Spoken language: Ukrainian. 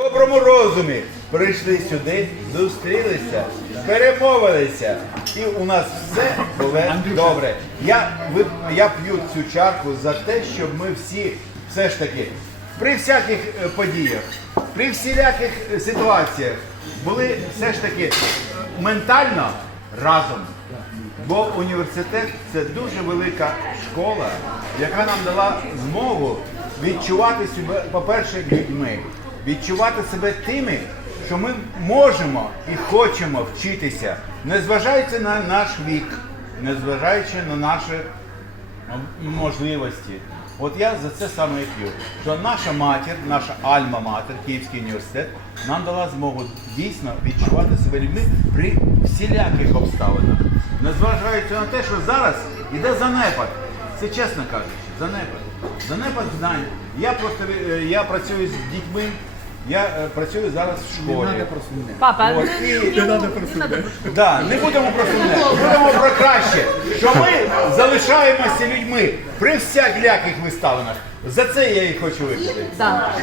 В доброму розумі прийшли сюди, зустрілися, перемовилися, і у нас все буде добре. Я, ви, я п'ю цю чарку за те, щоб ми всі все ж таки при всяких е, подіях, при всіляких е, ситуаціях були все ж таки ментально разом. Бо університет це дуже велика школа, яка нам дала змогу відчувати себе, по-перше, людьми, відчувати себе тими, що ми можемо і хочемо вчитися, незважаючи на наш вік, незважаючи на наші можливості. От я за це саме і п'ю. Що наша матір, наша альма-матер, Київський університет, нам дала змогу дійсно відчувати себе людьми при всіляких обставинах. Незважаючи на те, що зараз іде занепад. Це чесно кажучи, занепад. Занепад знань. Я просто е, я працюю з дітьми, я е, працюю зараз в школі. Папа, От, не, і- не, не, про надо Да, не будемо про сумне, будемо про краще, що ми залишаємося людьми при всяких виставинах. За це я і хочу випити. Да.